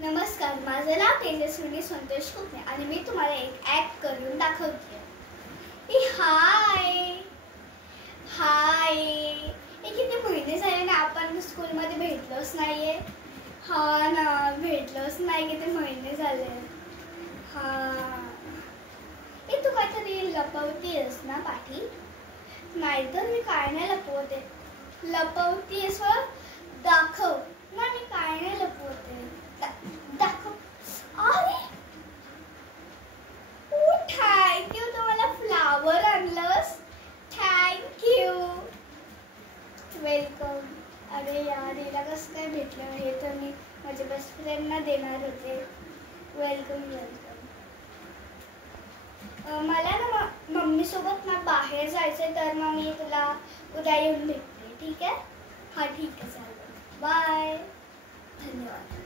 नमस्कार, माझं नाव तेजस्विनी संतोष कुपने आणि मी तुम्हाला एक ॲक्ट करून दाखवते. हाय हाय, किती महिने झाले ना आपण स्कूलमध्ये भेटलोच नाहीये. हा ना, भेटलोच नाही, किती महिने झाले. तू काहीतरी लपवतीयस ना पाठी? नाहीतर मी काय नाही लपवते. लपवतीयस व दाखव ना, मी काय नाही लपवते. दाखव. अरे थँक्यू, तू मला फ्लावर आणलंस. Thank you, welcome. अरे यार, हिला कसं काय भेटलं? हे तर मी माझ्या बेस्ट फ्रेंडना देणार होते. Welcome welcome. मला ना मम्मीसोबत ना बाहेर जायचंय, तर मग मी तुला उद्या येऊन भेटते. ठीक आहे? हा ठीक आहे, चालेल. बाय. धन्यवाद.